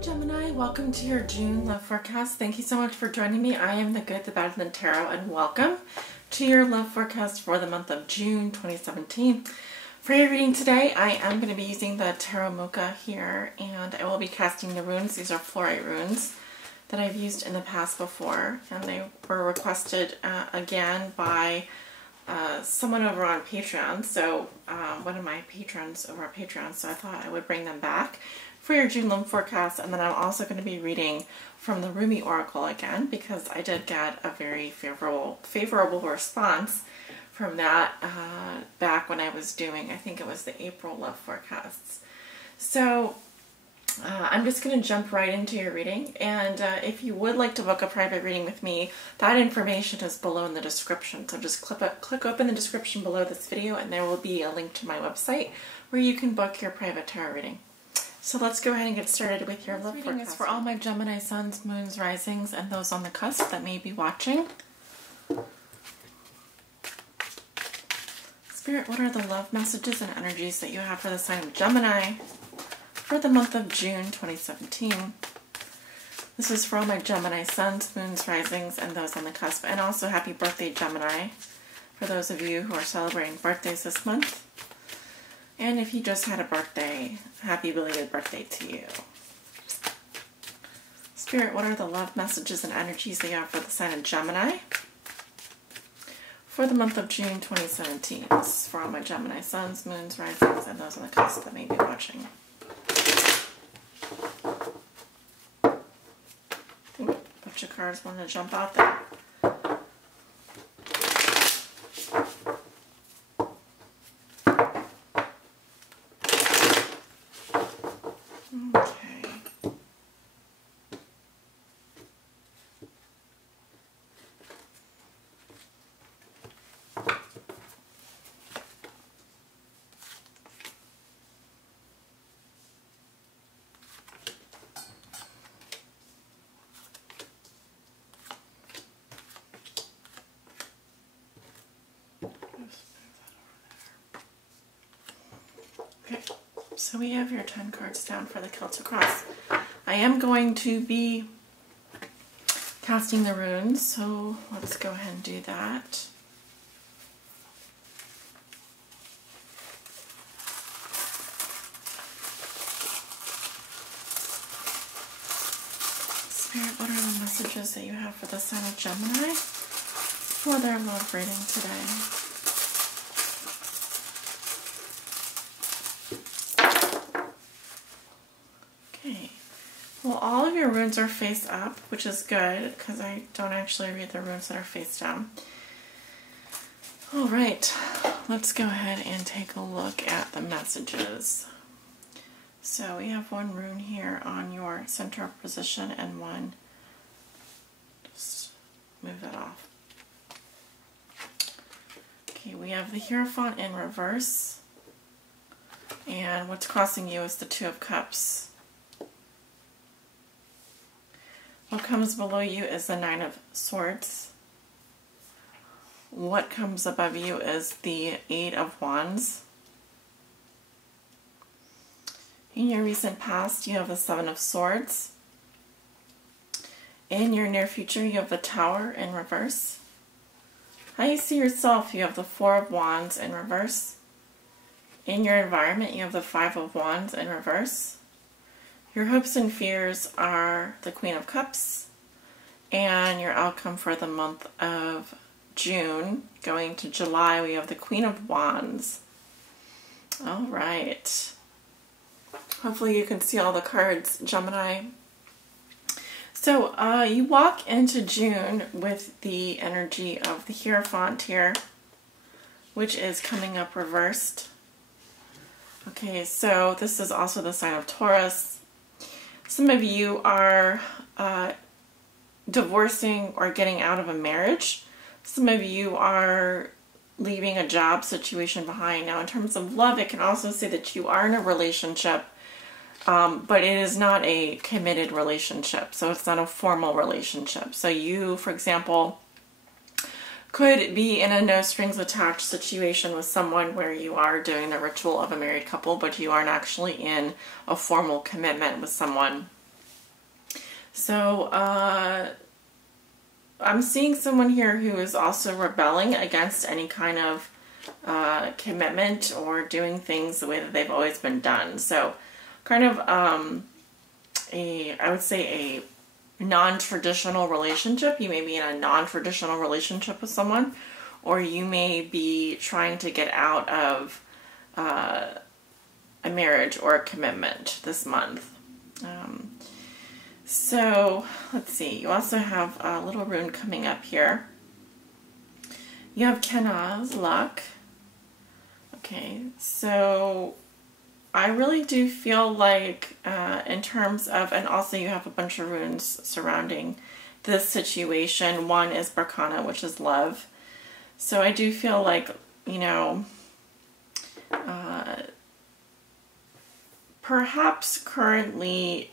Gemini, welcome to your June love forecast. Thank you so much for joining me. I am the Good, the Bad, and the Tarot, and welcome to your love forecast for the month of June 2017. For your reading today, I am going to be using the Tarot Mocha here, and I will be casting the runes. These are fluorite runes that I've used in the past before, and they were requested again by someone over on Patreon, so one of my patrons over on Patreon, so I thought I would bring them back for your June love forecast. And then I'm also going to be reading from the Rumi Oracle again, because I did get a very favorable response from that back when I was doing, I think it was the April love forecasts. So I'm just going to jump right into your reading, and if you would like to book a private reading with me, that information is below in the description. So just click open the description below this video, and there will be a link to my website where you can book your private tarot reading. So let's go ahead and get started with your love forecast. This reading is for all my Gemini suns, moons, risings, and those on the cusp that may be watching. Spirit, what are the love messages and energies that you have for the sign of Gemini for the month of June 2017? This is for all my Gemini suns, moons, risings, and those on the cusp. And also happy birthday, Gemini, for those of you who are celebrating birthdays this month. And if you just had a birthday, happy belated birthday to you. Spirit, what are the love messages and energies that you have for the sign of Gemini for the month of June 2017? This is for all my Gemini suns, moons, risings, and those on the cusp that may be watching. I think a bunch of cards want to jump out there. Okay, so we have your 10 cards down for the Celtic Cross. I am going to be casting the runes, so let's go ahead and do that. Spirit, what are the messages that you have for the sign of Gemini for their love reading today? Well, all of your runes are face up, which is good, because I don't actually read the runes that are face down. Alright, let's go ahead and take a look at the messages. So we have one rune here on your center of position, and one, just move that off. Okay, we have the Hierophant in reverse, and what's crossing you is the Two of Cups. What comes below you is the Nine of Swords. What comes above you is the Eight of Wands. In your recent past, you have the Seven of Swords. In your near future, you have the Tower in reverse. How you see yourself, you have the Four of Wands in reverse. In your environment, you have the Five of Wands in reverse. Your hopes and fears are the Queen of Cups, and your outcome for the month of June, going to July, we have the Queen of Wands. All right. Hopefully you can see all the cards, Gemini. So you walk into June with the energy of the Hierophant here, which is coming up reversed. Okay, so this is also the sign of Taurus. Some of you are divorcing or getting out of a marriage. Some of you are leaving a job situation behind. Now, in terms of love, it can also say that you are in a relationship, but it is not a committed relationship. So it's not a formal relationship. So you, for example, could be in a no strings attached situation with someone where you are doing the ritual of a married couple, but you aren't actually in a formal commitment with someone. So I'm seeing someone here who is also rebelling against any kind of commitment or doing things the way that they've always been done. So kind of I would say a non-traditional relationship. You may be in a non-traditional relationship with someone, or you may be trying to get out of a marriage or a commitment this month. So let's see, you also have a little rune coming up here. You have Kenaz, luck. Okay, so I really do feel like in terms of, and also you have a bunch of runes surrounding this situation. One is Barkana, which is love. So I do feel like, you know, perhaps currently,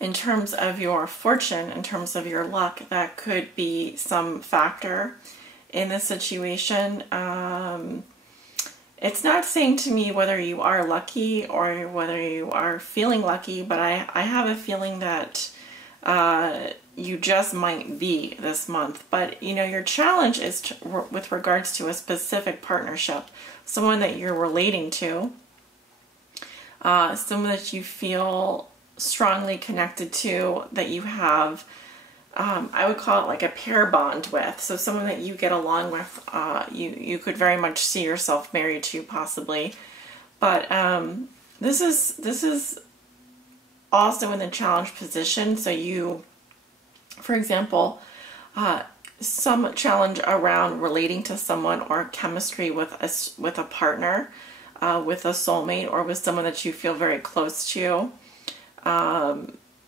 in terms of your fortune, in terms of your luck, that could be some factor in this situation. It's not saying to me whether you are lucky or whether you are feeling lucky, but I have a feeling that you just might be this month. But, you know, your challenge is with regards to a specific partnership, someone that you're relating to, someone that you feel strongly connected to, that you have, I would call it like a pair bond with. So someone that you get along with, you could very much see yourself married to, possibly. But this is also in the challenge position. So you, for example, some challenge around relating to someone or chemistry with a partner, with a soulmate, or with someone that you feel very close to.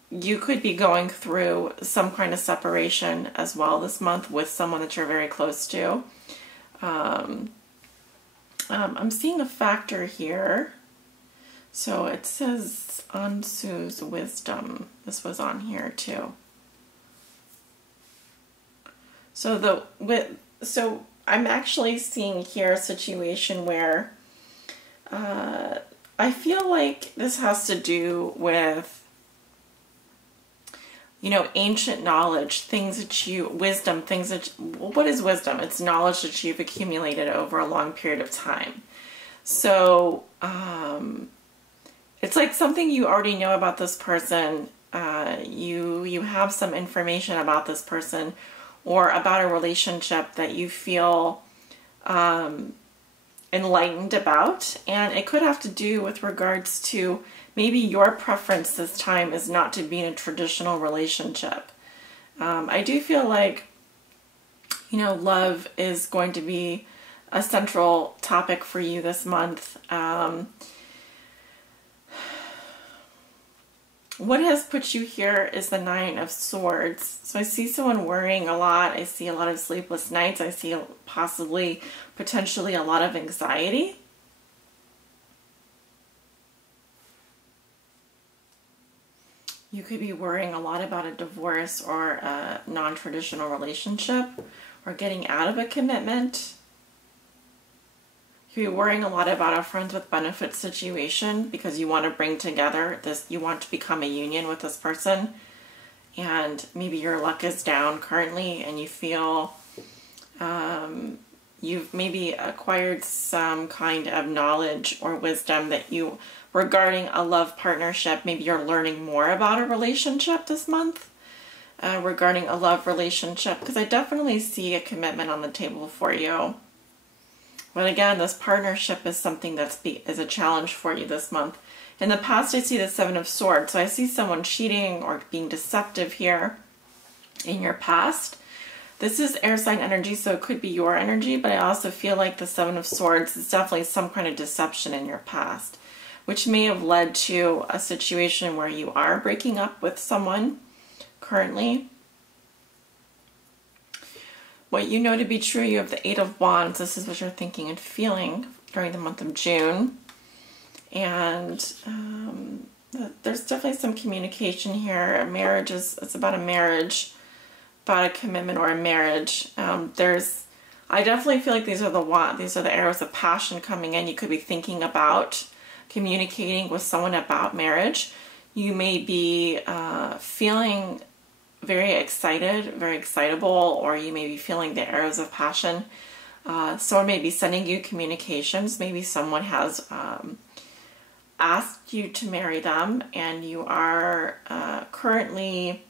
You could be going through some kind of separation as well this month with someone that you're very close to. I'm seeing a factor here. So it says Ansu's wisdom. This was on here too. So I'm actually seeing here a situation where I feel like this has to do with, you know, ancient knowledge, things that you, wisdom, things that, what is wisdom? It's knowledge that you've accumulated over a long period of time. So, it's like something you already know about this person. You have some information about this person or about a relationship that you feel, enlightened about, and it could have to do with regards to maybe your preference this time is not to be in a traditional relationship. I do feel like, you know, love is going to be a central topic for you this month. What has put you here is the Nine of Swords. So I see someone worrying a lot. I see a lot of sleepless nights. I see possibly, potentially a lot of anxiety. You could be worrying a lot about a divorce or a non-traditional relationship or getting out of a commitment. You could be worrying a lot about a friends with benefits situation because you want to bring together this, you want to become a union with this person, and maybe your luck is down currently and you feel you've maybe acquired some kind of knowledge or wisdom that you, regarding a love partnership, maybe you're learning more about a relationship this month, regarding a love relationship, because I definitely see a commitment on the table for you. But again, this partnership is something that's is a challenge for you this month. In the past, I see the Seven of Swords. So I see someone cheating or being deceptive here in your past. This is air sign energy, so it could be your energy, but I also feel like the Seven of Swords is definitely some kind of deception in your past, which may have led to a situation where you are breaking up with someone currently. What you know to be true, you have the Eight of Wands. This is what you're thinking and feeling during the month of June. And there's definitely some communication here. A marriage it's about a marriage, about a commitment or a marriage. I definitely feel like these are the arrows of passion coming in. You could be thinking about communicating with someone about marriage. You may be feeling very excited, very excitable, or you may be feeling the arrows of passion. Someone may be sending you communications. Maybe someone has asked you to marry them, and you are currently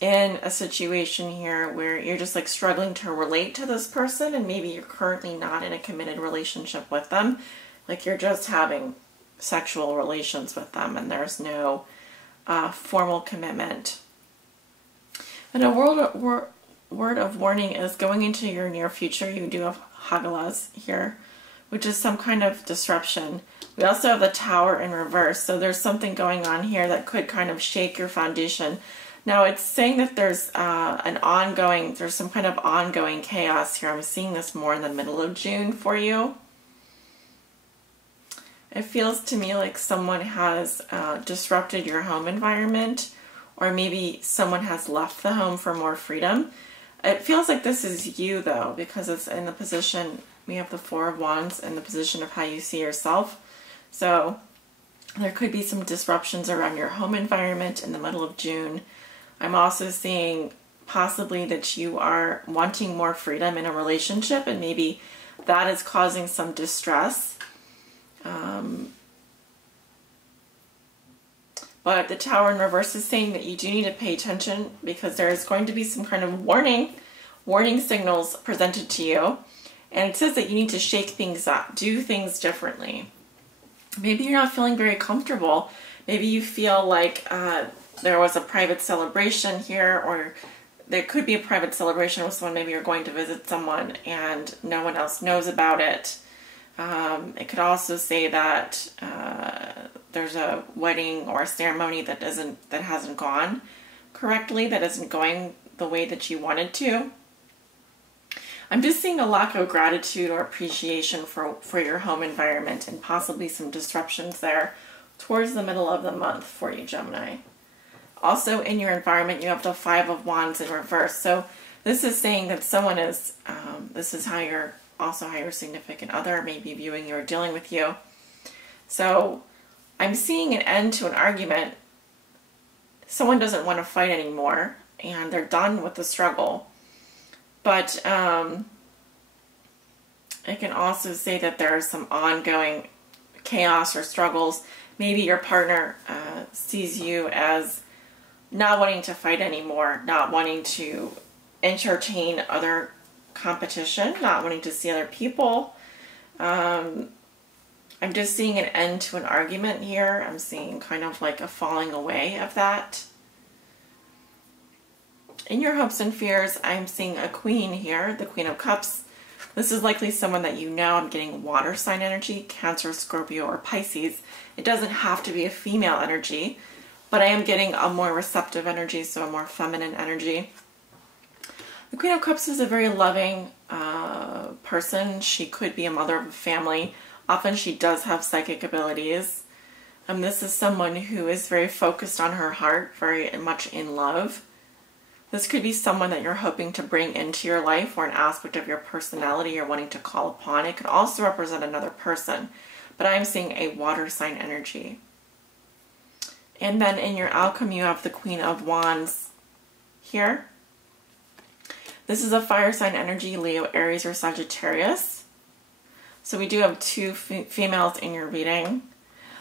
in a situation here where you're just like struggling to relate to this person, and maybe you're currently not in a committed relationship with them. Like you're just having sexual relations with them and there's no formal commitment. And a word of warning is going into your near future. You do have Hagalas here, which is some kind of disruption. We also have the Tower in reverse, so there's something going on here that could kind of shake your foundation. Now it's saying that there's some kind of ongoing chaos here. I'm seeing this more in the middle of June for you. It feels to me like someone has disrupted your home environment, or maybe someone has left the home for more freedom. It feels like this is you though, because it's in the position, we have the Four of Wands in the position of how you see yourself. So there could be some disruptions around your home environment in the middle of June. I'm also seeing possibly that you are wanting more freedom in a relationship, and maybe that is causing some distress. But the Tower in reverse is saying that you do need to pay attention, because there is going to be some kind of warning signals presented to you. And it says that you need to shake things up, do things differently. Maybe you're not feeling very comfortable. Maybe you feel like there was a private celebration here, or there could be a private celebration with someone. Maybe you're going to visit someone and no one else knows about it. It could also say that there's a wedding or a ceremony that hasn't gone correctly, that isn't going the way that you wanted to. I'm just seeing a lack of gratitude or appreciation for your home environment, and possibly some disruptions there towards the middle of the month for you, Gemini. Also in your environment, you have the Five of Wands in reverse. So this is saying that someone is, this is how your significant other may be viewing you or dealing with you. So I'm seeing an end to an argument. Someone doesn't want to fight anymore, and they're done with the struggle. But it can also say that there is some ongoing chaos or struggles. Maybe your partner sees you as not wanting to fight anymore, not wanting to entertain other competition, not wanting to see other people. I'm just seeing an end to an argument here. I'm seeing kind of like a falling away of that. In your hopes and fears, I'm seeing a Queen here, the Queen of Cups. This is likely someone that you know. I'm getting water sign energy, Cancer, Scorpio, or Pisces. It doesn't have to be a female energy, but I am getting a more receptive energy, so a more feminine energy. The Queen of Cups is a very loving person. She could be a mother of a family. Often she does have psychic abilities. This is someone who is very focused on her heart, very much in love. This could be someone that you're hoping to bring into your life, or an aspect of your personality you're wanting to call upon. It could also represent another person, but I'm seeing a water sign energy. And then in your outcome, you have the Queen of Wands here. This is a fire sign energy, Leo, Aries, or Sagittarius. So we do have two females in your reading.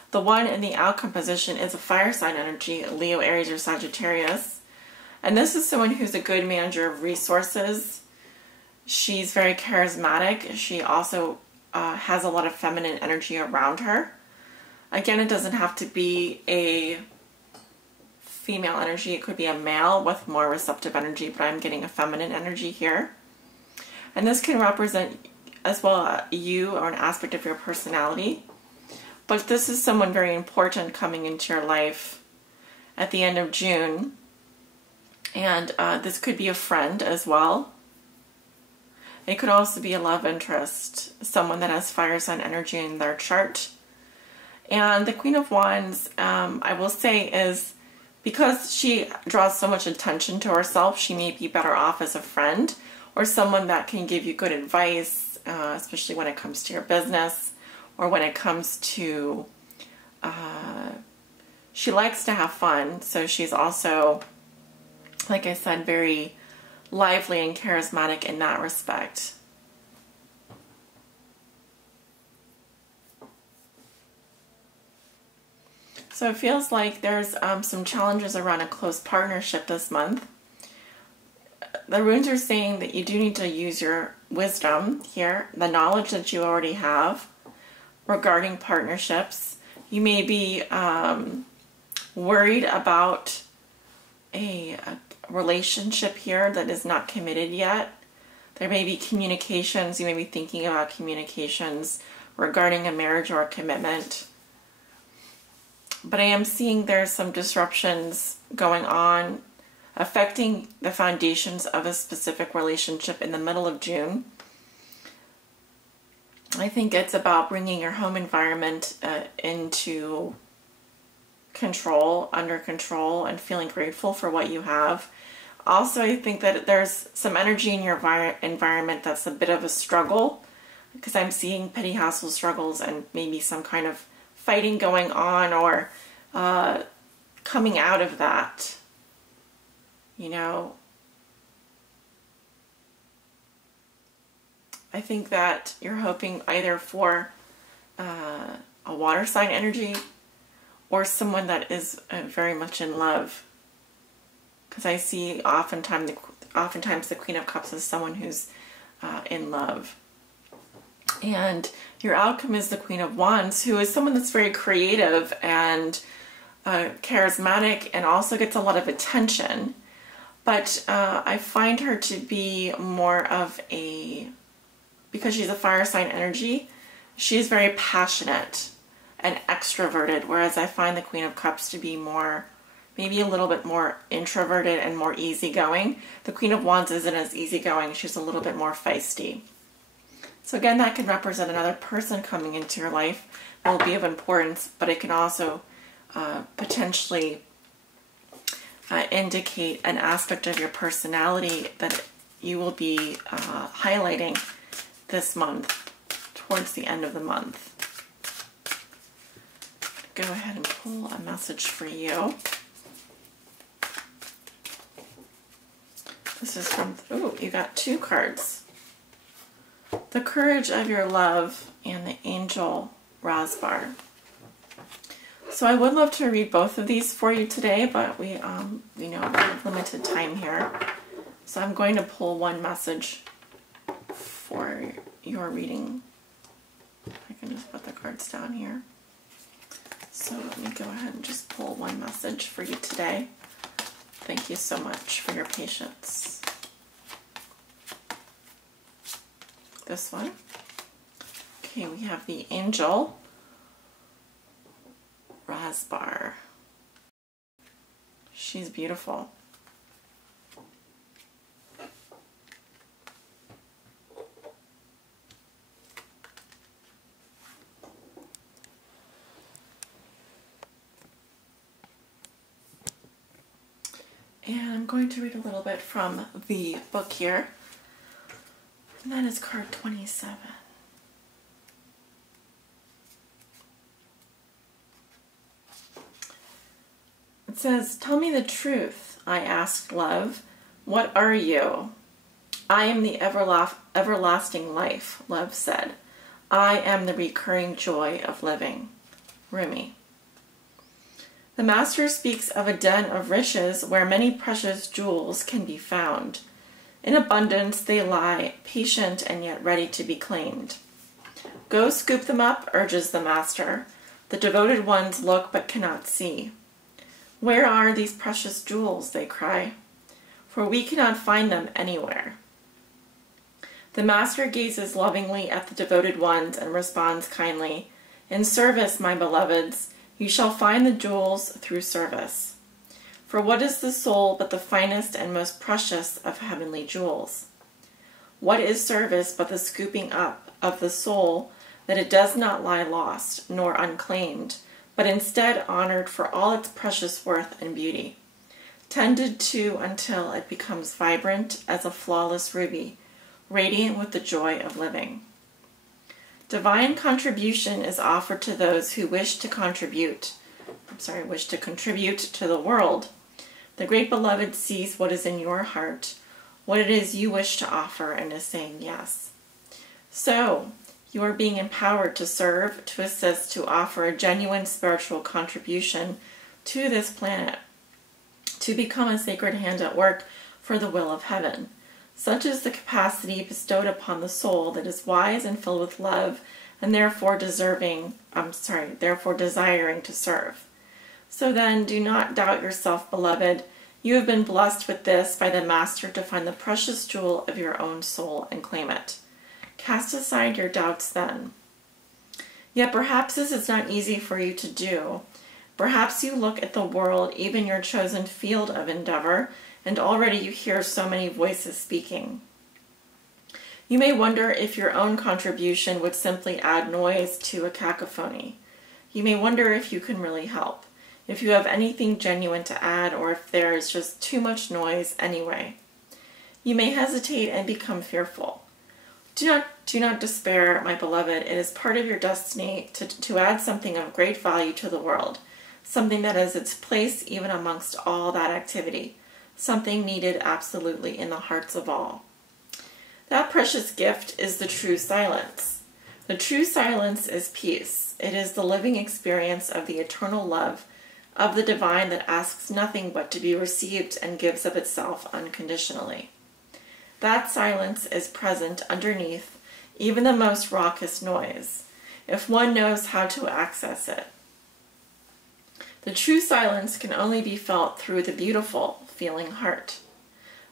The one in the outcome position is a fire sign energy, Leo, Aries, or Sagittarius. And this is someone who's a good manager of resources. She's very charismatic. She also has a lot of feminine energy around her. Again, it doesn't have to be a female energy. It could be a male with more receptive energy, but I'm getting a feminine energy here. And this can represent as well you, or an aspect of your personality. But this is someone very important coming into your life at the end of June. And this could be a friend as well. It could also be a love interest, someone that has fire sign energy in their chart. And the Queen of Wands, I will say, is because she draws so much attention to herself, she may be better off as a friend, or someone that can give you good advice, especially when it comes to your business, or when it comes to she likes to have fun, so she's also, like I said, very lively and charismatic in that respect. So it feels like there's some challenges around a close partnership this month. The runes are saying that you do need to use your wisdom here, the knowledge that you already have regarding partnerships. You may be worried about a relationship here that is not committed yet. There may be communications. You may be thinking about communications regarding a marriage or a commitment. But I am seeing there's some disruptions going on affecting the foundations of a specific relationship in the middle of June. I think it's about bringing your home environment into control, under control, and feeling grateful for what you have. Also, I think that there's some energy in your environment that's a bit of a struggle, because I'm seeing petty household struggles and maybe some kind of fighting going on, or coming out of that, you know. I think that you're hoping either for a water sign energy or someone that is very much in love. Because I see oftentimes the Queen of Cups is someone who's in love. And your outcome is the Queen of Wands, who is someone that's very creative and charismatic and also gets a lot of attention. But I find her to be more of a, because she's a fire sign energy, she's very passionate and extroverted, whereas I find the Queen of Cups to be more, maybe a little bit more introverted and more easygoing. The Queen of Wands isn't as easygoing, she's a little bit more feisty. So again, that can represent another person coming into your life that will be of importance, but it can also potentially indicate an aspect of your personality that you will be highlighting this month, towards the end of the month. Go ahead and pull a message for you. This is from, oh, you got two cards. The Courage of Your Love and the Angel Rasbar. So I would love to read both of these for you today, but we have limited time here. So I'm going to pull one message for your reading. I can just put the cards down here. So let me go ahead and just pull one message for you today. Thank you so much for your patience. This one. Okay, we have the Angel Rasbar. She's beautiful. And I'm going to read a little bit from the book here. And that is card 27. It says, "Tell me the truth, I asked love. What are you?" "I am the everlasting life," love said. "I am the recurring joy of living." Rumi. The master speaks of a den of riches where many precious jewels can be found. In abundance they lie, patient and yet ready to be claimed. "Go scoop them up," urges the master. "The devoted ones look but cannot see." "Where are these precious jewels?" they cry, "for we cannot find them anywhere." The master gazes lovingly at the devoted ones and responds kindly, "In service, my beloveds, you shall find the jewels through service. For what is the soul but the finest and most precious of heavenly jewels? What is service but the scooping up of the soul, that it does not lie lost nor unclaimed, but instead honored for all its precious worth and beauty, tended to until it becomes vibrant as a flawless ruby, radiant with the joy of living. Divine contribution is offered to those who wish to contribute. wish to contribute to the world. The great beloved sees what is in your heart, what it is you wish to offer, and is saying yes. So, you are being empowered to serve, to assist, to offer a genuine spiritual contribution to this planet, to become a sacred hand at work for the will of heaven. Such is the capacity bestowed upon the soul that is wise and filled with love, and therefore desiring to serve. So then, do not doubt yourself, beloved. You have been blessed with this by the Master to find the precious jewel of your own soul and claim it. Cast aside your doubts then. Yet perhaps this is not easy for you to do. Perhaps you look at the world, even your chosen field of endeavor, and already you hear so many voices speaking. You may wonder if your own contribution would simply add noise to a cacophony. You may wonder if you can really help, if you have anything genuine to add, or if there is just too much noise anyway. You may hesitate and become fearful. Do not despair, my beloved. It is part of your destiny to add something of great value to the world, something that has its place even amongst all that activity, something needed absolutely in the hearts of all. That precious gift is the true silence. The true silence is peace. It is the living experience of the eternal love of the divine that asks nothing but to be received and gives of itself unconditionally. That silence is present underneath even the most raucous noise, if one knows how to access it. The true silence can only be felt through the beautiful, feeling heart.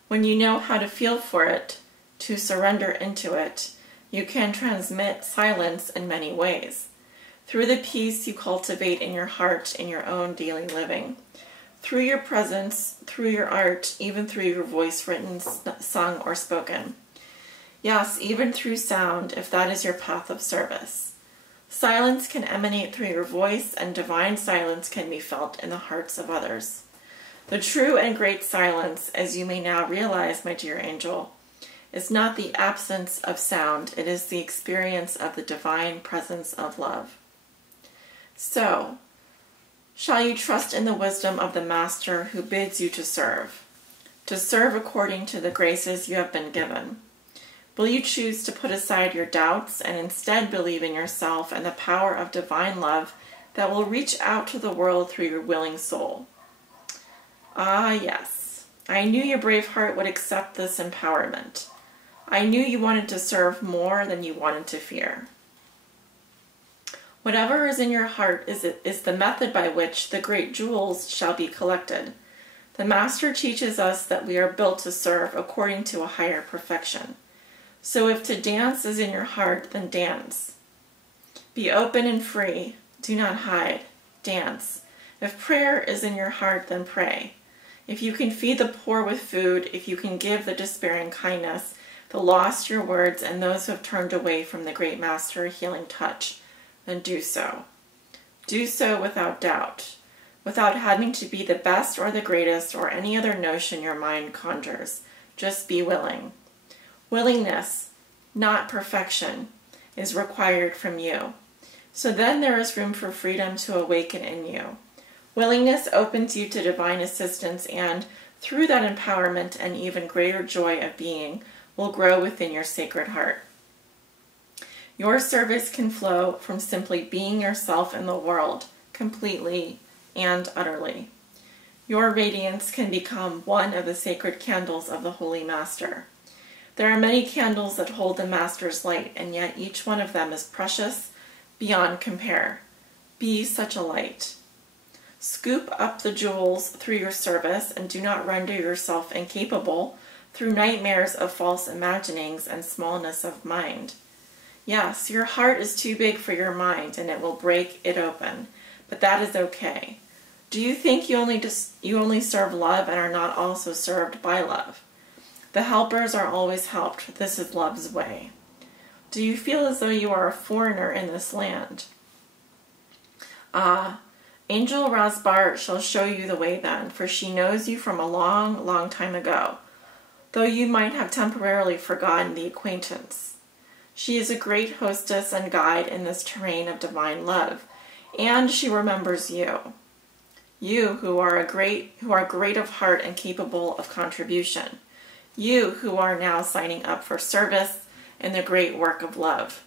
When you know how to feel for it, to surrender into it, you can transmit silence in many ways. Through the peace you cultivate in your heart in your own daily living. Through your presence, through your art, even through your voice, written, sung, or spoken. Yes, even through sound, if that is your path of service. Silence can emanate through your voice, and divine silence can be felt in the hearts of others. The true and great silence, as you may now realize, my dear angel, is not the absence of sound. It is the experience of the divine presence of love. So, shall you trust in the wisdom of the Master who bids you to serve according to the graces you have been given? Will you choose to put aside your doubts and instead believe in yourself and the power of divine love that will reach out to the world through your willing soul? Ah, yes. I knew your brave heart would accept this empowerment. I knew you wanted to serve more than you wanted to fear. Whatever is in your heart is the method by which the great jewels shall be collected. The Master teaches us that we are built to serve according to a higher perfection. So if to dance is in your heart, then dance. Be open and free. Do not hide. Dance. If prayer is in your heart, then pray. If you can feed the poor with food, if you can give the despairing kindness, the lost your words, and those who have turned away from the great Master a healing touch, then do so. Do so without doubt, without having to be the best or the greatest or any other notion your mind conjures. Just be willing. Willingness, not perfection, is required from you. So then there is room for freedom to awaken in you. Willingness opens you to divine assistance, and through that empowerment, an even greater joy of being will grow within your sacred heart. Your service can flow from simply being yourself in the world, completely and utterly. Your radiance can become one of the sacred candles of the Holy Master. There are many candles that hold the Master's light, and yet each one of them is precious beyond compare. Be such a light. Scoop up the jewels through your service, and do not render yourself incapable through nightmares of false imaginings and smallness of mind. Yes, your heart is too big for your mind, and it will break it open, but that is okay. Do you think you only serve love and are not also served by love? The helpers are always helped. This is love's way. Do you feel as though you are a foreigner in this land? Ah, Angel Rasbar shall show you the way then, for she knows you from a long, long time ago, though you might have temporarily forgotten the acquaintance. She is a great hostess and guide in this terrain of divine love, and she remembers you. You who are great of heart and capable of contribution. You who are now signing up for service in the great work of love.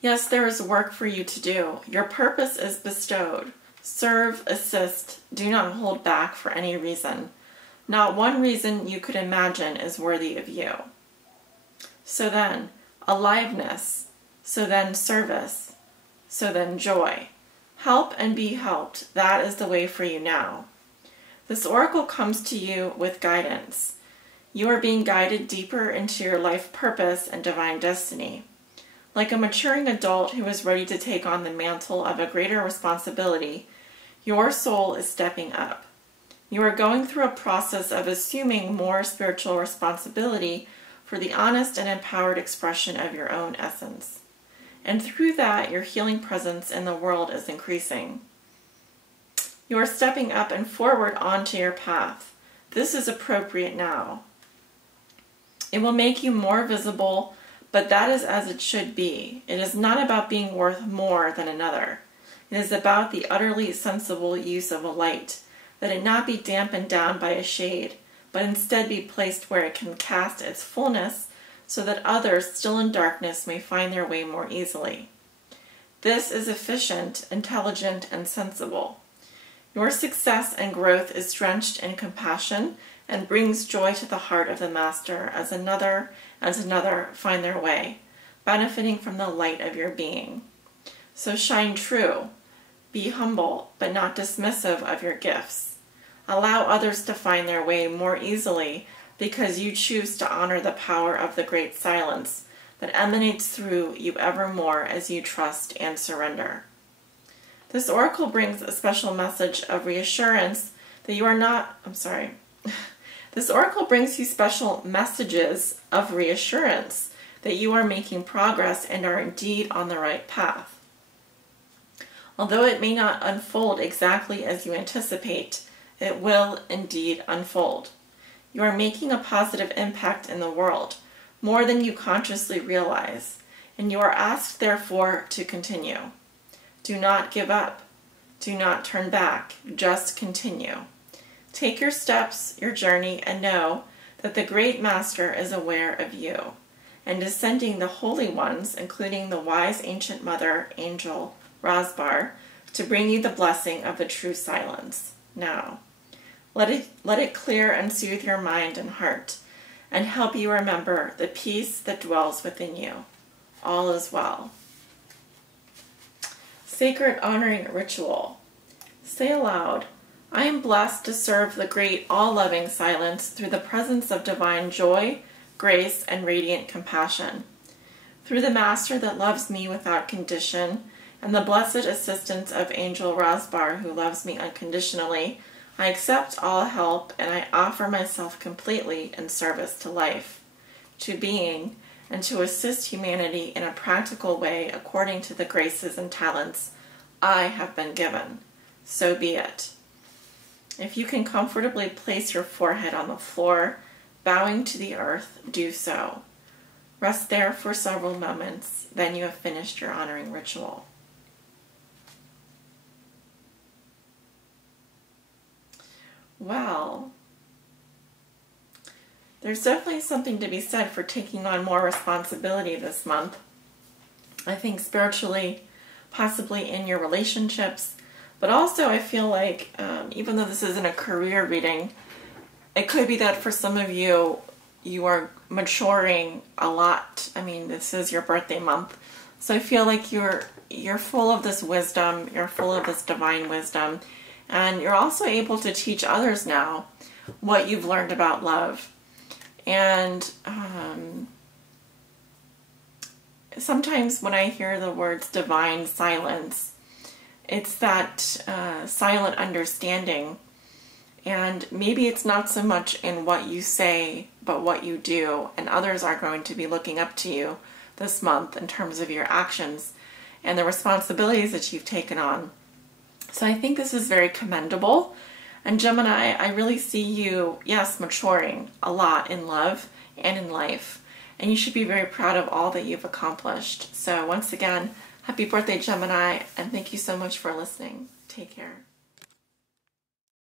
Yes, there is work for you to do. Your purpose is bestowed. Serve, assist, do not hold back for any reason. Not one reason you could imagine is worthy of you. So then, aliveness. So then, service. So then, joy. Help and be helped. That is the way for you now. This oracle comes to you with guidance. You are being guided deeper into your life purpose and divine destiny. Like a maturing adult who is ready to take on the mantle of a greater responsibility, your soul is stepping up. You are going through a process of assuming more spiritual responsibility for the honest and empowered expression of your own essence. And through that, your healing presence in the world is increasing. You are stepping up and forward onto your path. This is appropriate now. It will make you more visible, but that is as it should be. It is not about being worth more than another. It is about the utterly sensible use of a light, that it not be dampened down by a shade, but instead be placed where it can cast its fullness, so that others still in darkness may find their way more easily. This is efficient, intelligent, and sensible. Your success and growth is drenched in compassion and brings joy to the heart of the Master as another and another find their way, benefiting from the light of your being. So shine true. Be humble, but not dismissive of your gifts. Allow others to find their way more easily because you choose to honor the power of the great silence that emanates through you evermore as you trust and surrender. This oracle brings a special message of reassurance that you are not, This oracle brings you special messages of reassurance that you are making progress and are indeed on the right path. Although it may not unfold exactly as you anticipate, it will indeed unfold. You are making a positive impact in the world, more than you consciously realize, and you are asked, therefore, to continue. Do not give up. Do not turn back. Just continue. Take your steps, your journey, and know that the great Master is aware of you and is sending the holy ones, including the wise ancient mother, Angel Rasbar, to bring you the blessing of the true silence. Now, let it clear and soothe your mind and heart and help you remember the peace that dwells within you. All is well. Sacred honoring ritual. Say aloud, I am blessed to serve the great all-loving silence through the presence of divine joy, grace, and radiant compassion. Through the Master that loves me without condition, and the blessed assistance of Angel Rasbar who loves me unconditionally, I accept all help and I offer myself completely in service to life, to being, and to assist humanity in a practical way according to the graces and talents I have been given. So be it. If you can comfortably place your forehead on the floor, bowing to the earth, do so. Rest there for several moments, then you have finished your honoring ritual. Well, there's definitely something to be said for taking on more responsibility this month. I think spiritually, possibly in your relationships, but also I feel like even though this isn't a career reading, it could be that for some of you, you are maturing a lot. I mean, this is your birthday month. So I feel like you're full of this wisdom, you're full of this divine wisdom, and you're also able to teach others now what you've learned about love. And sometimes when I hear the words divine silence, it's that silent understanding. And maybe it's not so much in what you say, but what you do. And others are going to be looking up to you this month in terms of your actions and the responsibilities that you've taken on. So I think this is very commendable. And Gemini, I really see you, yes, maturing a lot in love and in life. And you should be very proud of all that you've accomplished. So once again, happy birthday, Gemini, and thank you so much for listening. Take care.